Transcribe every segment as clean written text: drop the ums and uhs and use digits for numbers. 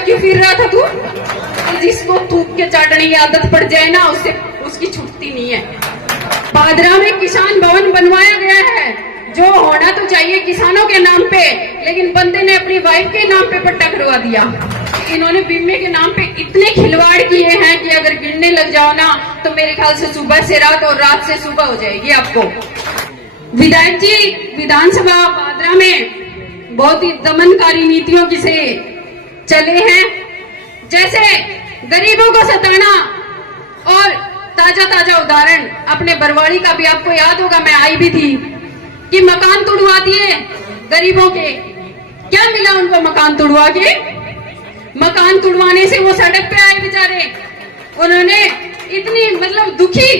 क्यों फिर रहा था तू? जिसको थूक के चाटने की आदत पड़ जाए ना, उससे उसकी छूटती नहीं है। पादरा में किसान भवन बनवाया गया है, जो होना तो चाहिए किसानों के नाम पे, लेकिन बंदे ने अपनी वाइफ के नाम पे पट्टा करवा दिया। इन्होंने बीमे के नाम पे इतने खिलवाड़ किए हैं कि अगर गिनने लग जाओ ना तो मेरे ख्याल से सुबह से रात और रात से सुबह हो जाएगी आपको। विधायक जी विधानसभा पादरा में बहुत ही दमनकारी नीतियों की से चले हैं, जैसे गरीबों को सताना। और ताजा ताजा उदाहरण अपने बरवाड़ी का भी आपको याद होगा, मैं आई भी थी, कि मकान तुड़वा दिए गरीबों के। क्या मिला उनको मकान तुड़वा के? मकान तुड़वाने से वो सड़क पे आए बेचारे। उन्होंने इतनी मतलब दुखी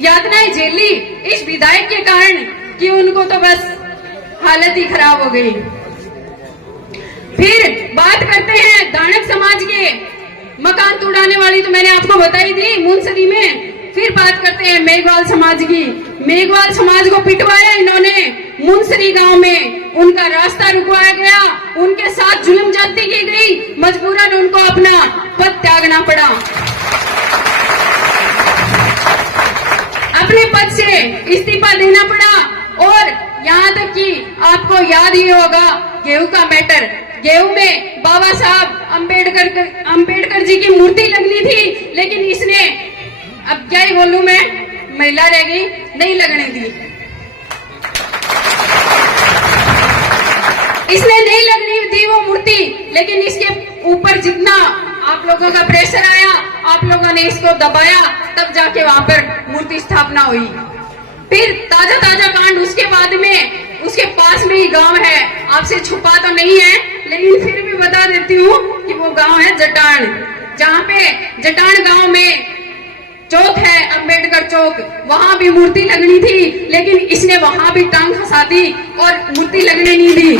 यातनाएं झेली इस विधायक के कारण कि उनको तो बस हालत ही खराब हो गई। फिर बात करते हैं दानक समाज के। मकान तुड़ाने वाली तो मैंने आपको बताई थी मुंसरी में। फिर बात करते हैं मेघवाल समाज की। मेघवाल समाज को पिटवाया इन्होंने मुंसरी गांव में, उनका रास्ता रुकवाया गया, उनके साथ जुल्म ज्यादती की गई, मजबूरन उनको अपना पद त्यागना पड़ा, अपने पद से इस्तीफा देना पड़ा। और यहाँ तक कि आपको याद ही होगा गेहूं का मैटर। गेहूं में बाबा साहब अंबेडकर जी की मूर्ति लगनी थी, लेकिन इसने, अब क्या ही बोलूं मैं, महिला रह गई, नहीं लगने दी। इसने नहीं लगने दी वो मूर्ति, लेकिन इसके ऊपर जितना आप लोगों का प्रेशर आया, आप लोगों ने इसको दबाया, तब जाके वहां पर मूर्ति स्थापना हुई। फिर ताजा ताजा कांड उसके बाद में, उसके पास में ही गांव है, आपसे छुपा तो नहीं है, लेकिन फिर भी बता देती हूँ कि वो गांव है जटान, जहाँ पे जटान गांव में चौक है अंबेडकर चौक, वहां भी मूर्ति लगनी थी, लेकिन इसने वहां भी टांग फंसा दी और मूर्ति लगने नहीं दी।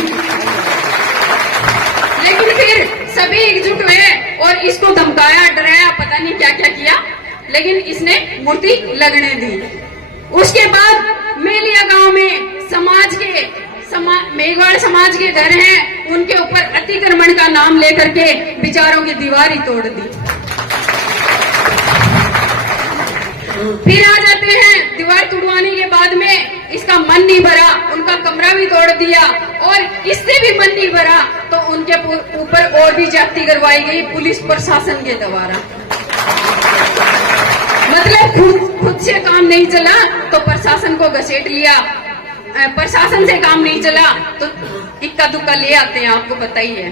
लेकिन फिर सभी एकजुट हुए और इसको धमकाया, डराया, पता नहीं क्या क्या किया, लेकिन इसने मूर्ति लगने दी। उसके बाद मेलिया गांव में मेघवाल समाज के घर हैं, उनके ऊपर अतिक्रमण का नाम लेकर के विचारों की दीवार ही तोड़ दी। फिर आ जाते हैं दीवार तोड़वाने के बाद में इसका मन नहीं भरा, उनका कमरा भी तोड़ दिया, और इससे भी मन नहीं भरा तो उनके ऊपर और भी ज्यादती करवाई गई पुलिस प्रशासन के द्वारा। मतलब खुद से काम नहीं चला तो प्रशासन को घसीट लिया, प्रशासन से काम नहीं चला तो इक्का दुक्का ले आते हैं, आपको पता ही है।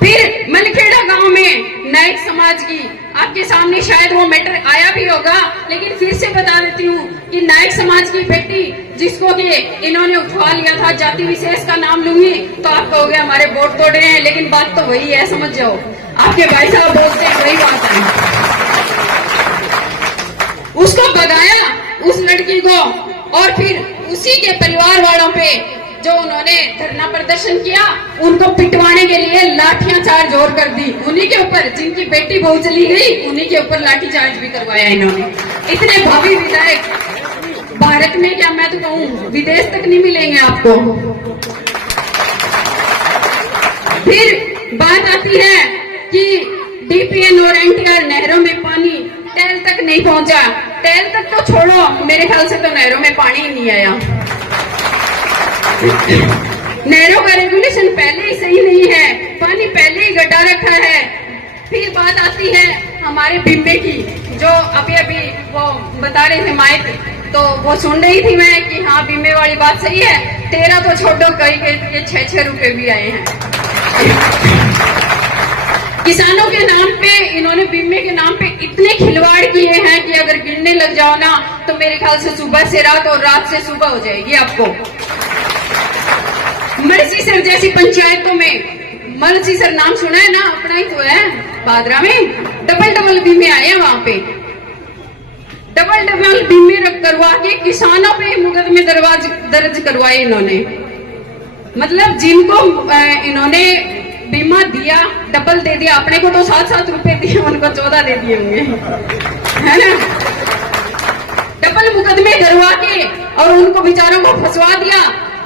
फिर मनखेड़ा गांव में नायक समाज की, आपके सामने शायद वो मैटर आया भी होगा, लेकिन फिर से बता देती हूँ कि नायक समाज की बेटी जिसको कि इन्होंने उठवा लिया था, जाति विशेष का नाम लूंगी तो आप कहोगे हमारे वोट तोड़ रहे हैं, लेकिन बात तो वही है, समझ जाओ, आपके भाई साहब बोलते हैं वही बात है। उसको भगाया उस लड़की को, और फिर उसी के परिवार वालों पे जो उन्होंने धरना प्रदर्शन किया, उनको पिटवाने के लिए लाठियां चार्ज और कर दी। उन्हीं के ऊपर, जिनकी बेटी बहू चली गई, उन्हीं के ऊपर लाठी चार्ज भी करवाया इन्होंने। इतने भावी विधायक भारत में, क्या मैं तो कहूँ विदेश तक नहीं मिलेंगे आपको। फिर बात आती है कि डीपीएन और एनटीआर नहरों में पानी टैल तक नहीं पहुंचा। टैल तक तो छोड़ो, मेरे ख्याल से तो नहरों में पानी ही नहीं आया। नहरों का रेगुलेशन पहले ही सही नहीं है, पानी पहले ही घटा रखा है। फिर बात आती है हमारे बीमे की, जो अभी अभी वो बता रहे थे माइक, तो वो सुन रही थी मैं कि हाँ बीमे वाली बात सही है। 13 तो छोड़ो, कई 6-6 रुपए भी आए हैं। किसानों के नाम पे, इन्होंने बीमे के नाम पे इतने खिलवाड़ किए हैं कि अगर गिनने लग जाओ ना तो मेरे ख्याल से सुबह से रात और रात से सुबह हो जाएगी आपको। मरसीसर जैसी पंचायतों में, मरसीसर नाम सुना है ना, अपना ही तो है पादरा में, डबल बीमे आए हैं वहां पे। डबल बीमे करवा के किसानों पे मुकदमे दर्ज करवाए इन्होंने। मतलब जिनको इन्होंने बीमा दिया, डबल दे दिया, अपने को तो 7-7 रुपए दिए, उनको 14 दे दिए होंगे, है ना। डबल मुकदमे करवा के और उनको बेचारों को फंसवा दिया।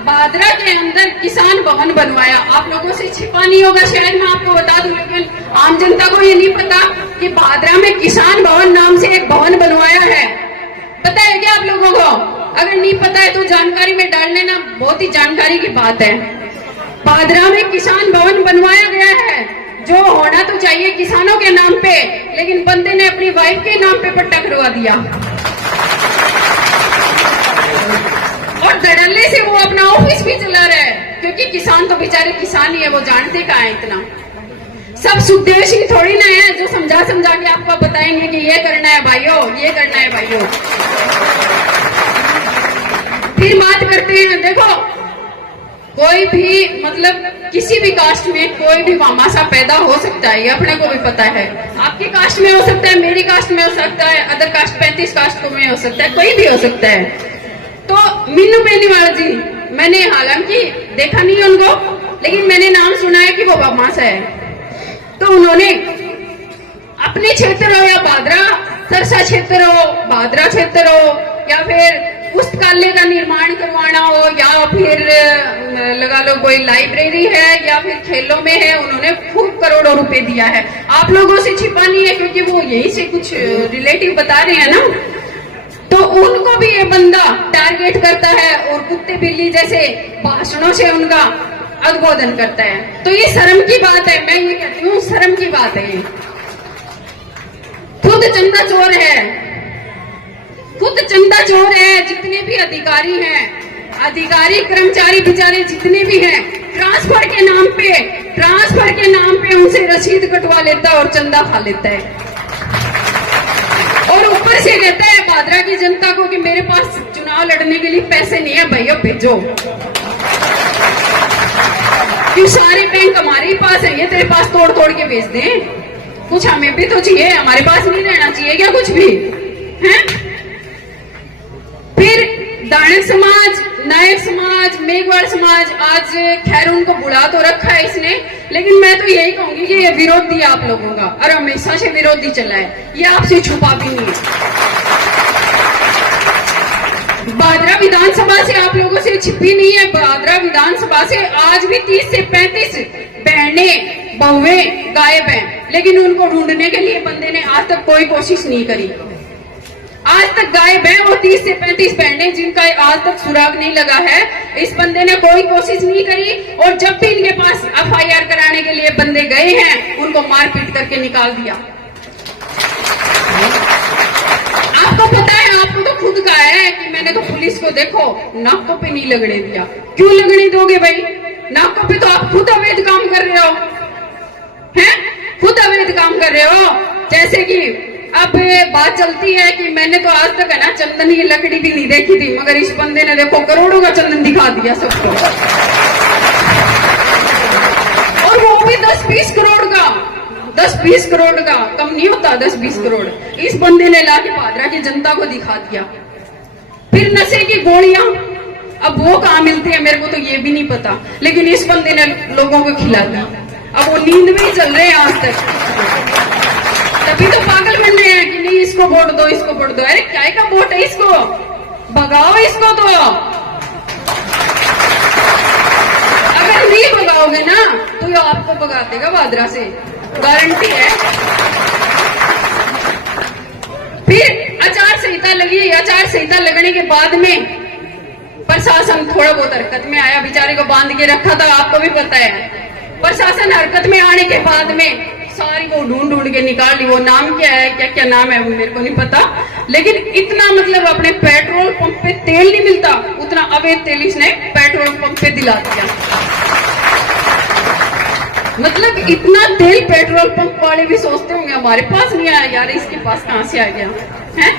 बादरा के अंदर किसान भवन बनवाया। आप लोगों से छिपा नहीं होगा, शायद मैं आपको बता दूं, लेकिन आम जनता को ये नहीं पता कि बादरा में किसान भवन नाम से एक भवन बनवाया है। पता है क्या आप लोगों को? अगर नहीं पता है तो जानकारी में डाल लेना, बहुत ही जानकारी की बात है। बादरा में किसान भवन बनवाया गया है, जो होना तो चाहिए किसानों के नाम पे, लेकिन बंदे ने अपनी वाइफ के नाम पे पट्टा करवा दिया। और धड़ल्ले से वो अपना ऑफिस भी चला रहा है, क्योंकि किसान तो बेचारे किसान ही है, वो जानते कहाँ है इतना। सब सुखदेशी थोड़ी ना है जो समझा समझा के आपको बताएंगे कि ये करना है भाइयों, ये करना है भाइयों। फिर बात करते हैं, देखो कोई भी मतलब किसी भी कास्ट में कोई भी मामासा पैदा हो सकता है, ये अपने को भी पता है। आपकी कास्ट में हो सकता है, मेरी कास्ट में हो सकता है, अदर कास्ट 35 कास्ट को में हो सकता है, कोई भी हो सकता है। तो मीनू बेनीवाल जी, मैंने हालांकि देखा नहीं उनको, लेकिन मैंने नाम सुना है कि वो मामासा है। तो उन्होंने अपने क्षेत्र हो या बादरा सरसा क्षेत्र हो, बादरा क्षेत्र हो, या फिर पुस्तकालय का निर्माण करवाना हो, या फिर लगा लो कोई लाइब्रेरी है, या फिर खेलों में है, उन्होंने खूब करोड़ों रुपए दिया है। आप लोगों से छिपा नहीं है, क्योंकि वो यही से कुछ रिलेटिव बता रहे हैं ना। तो उनको भी ये बंदा टारगेट करता है और कुत्ते बिल्ली जैसे भाषणों से उनका अनुमोदन करता है। तो ये शर्म की बात है, मैं ये कहती हूँ शर्म की बात है। ये खुद चंदा चोर है, खुद चंदा चोर है। जितने भी अधिकारी हैं, अधिकारी कर्मचारी बेचारे जितने भी हैं, ट्रांसफर के नाम पे उनसे रसीद कटवा लेता है और चंदा खा लेता है। और ऊपर से कहता है बादरा की जनता को कि मेरे पास चुनाव लड़ने के लिए पैसे नहीं है भैया, भेजो। क्यों सारे बैंक हमारे ही पास है, ये तेरे पास तोड़ तोड़ के भेज दें? कुछ हमें भी तो चाहिए, हमारे पास नहीं रहना चाहिए क्या कुछ भी है? फिर दानक समाज, नायक समाज, मेघवाल समाज, आज खैर उनको बुला तो रखा है इसने, लेकिन मैं तो यही कहूंगी कि ये विरोधी है आप लोगों का, और हमेशा से विरोधी चला है, ये आपसे छुपा भी नहीं है। बादरा विधानसभा से आप लोगों से छिपी नहीं है। बादरा विधानसभा से आज भी 30 से 35 बहनें बहुएं गायब हैं, लेकिन उनको ढूंढने के लिए बंदे ने आज तक कोई कोशिश नहीं करी। आज तक गायब है वो 30 से 35 बहनें, जिनका आज तक सुराग नहीं लगा है। इस बंदे ने कोई कोशिश नहीं करी, और जब भी इनके पास FIR कराने के लिए बंदे गए हैं, उनको मारपीट करके निकाल दिया। आपको पता है, आपको तो खुद कहा है कि मैंने तो पुलिस को देखो नाकों पे नहीं लगने दिया। क्यों लगने दोगे भाई? नाकों पे तो आप खुद अवैध काम कर रहे हो, हैं? खुद अवैध काम कर रहे हो। जैसे कि अब बात चलती है कि मैंने तो आज तक है ना चंदन की लकड़ी भी नहीं देखी थी, मगर इस बंदे ने देखो करोड़ों का चंदन दिखा दिया सबको, और वो भी 10-20 करोड़ का। 10-20 करोड़ का कम नहीं होता, 10-20 करोड़ इस बंदे ने लाके बादरा की जनता को दिखा दिया। फिर नशे की गोलियां, अब वो कहाँ मिलती है मेरे को तो ये भी नहीं पता, लेकिन इस बंदे ने लोगों को खिला दी। अब वो नींद में ही चल रहे हैं आज तक। तभी तो पागल बन रहे हैं कि नहीं इसको वोट दो, इसको वोट दो। अरे क्या का वोट है इसको, भगाओ इसको। तो अगर नहीं भगाओगे ना तो ये आपको भगा देगा बादरा से, गारंटी है। फिर आचार संहिता लगी, आचार संहिता लगने के बाद में प्रशासन थोड़ा बहुत हरकत में आया, बेचारे को बांध के रखा था, आपको भी पता है। प्रशासन हरकत में आने के बाद में सारी वो ढूंढ ढूंढ के निकाल ली। वो नाम क्या है, क्या क्या नाम है वो मेरे को नहीं पता, लेकिन इतना मतलब अपने पेट्रोल पंप पे तेल नहीं मिलता, उतना अवैध तेल इसने पेट्रोल पंप पे दिला दिया। मतलब इतना तेल पेट्रोल पंप वाले भी सोचते होंगे हमारे पास नहीं आया यार, इसके पास कहां से आ गया है?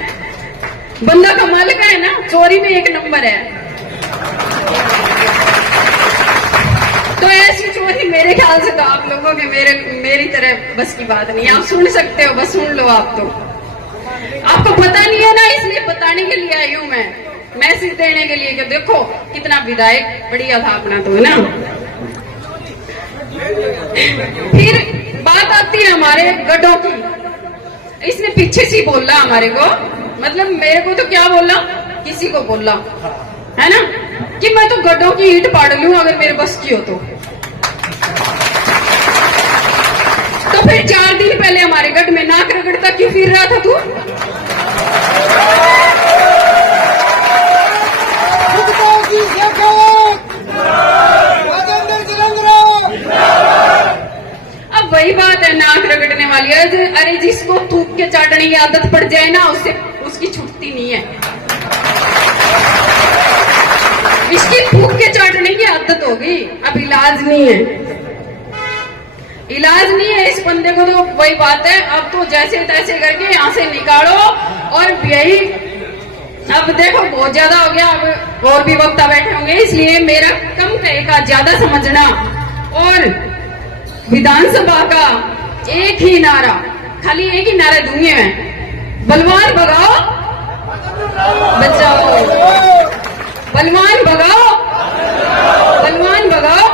बंदा कमाल का है ना, चोरी में 1 नंबर है। तो ऐसी चोरी मेरे ख्याल से तो आप लोगों के मेरी तरह बस की बात नहीं है। आप सुन सकते हो, बस सुन लो। आप तो आपको पता नहीं है ना, इसलिए बताने के लिए आई हूं मैं, मैसेज देने के लिए कि देखो कितना विधायक बढ़िया था अपना, तो है ना। फिर बात आती है हमारे गड्ढों की। इसने पीछे से बोला हमारे को, मतलब मेरे को तो क्या बोला, किसी को बोला है ना। कि मैं तो गड्ढों की ईंट पाड़ लूं अगर मेरे बस की हो तो फिर 4 दिन पहले हमारे गढ़ में नाक रगड़ता क्यों फिर रहा था तू? अब वही बात है नाक रगड़ने वाली है। अरे जिसको थूक के चाटने की आदत पड़ जाए ना उससे उसकी छूटती नहीं है। इसकी थूक के चाटने की आदत होगी, अब इलाज नहीं है, इलाज नहीं है इस बंदे को। तो वही बात है, अब तो जैसे तैसे करके यहाँ से निकालो। और यही अब देखो बहुत ज्यादा हो गया, अब और भी वक्ता बैठे होंगे, इसलिए मेरा कम कहेगा ज्यादा समझना। और विधानसभा का एक ही नारा, खाली एक ही नारा दूंगी मैं, बलवान भगाओ बचाओ, बलवान भगाओ, बलवान भगाओ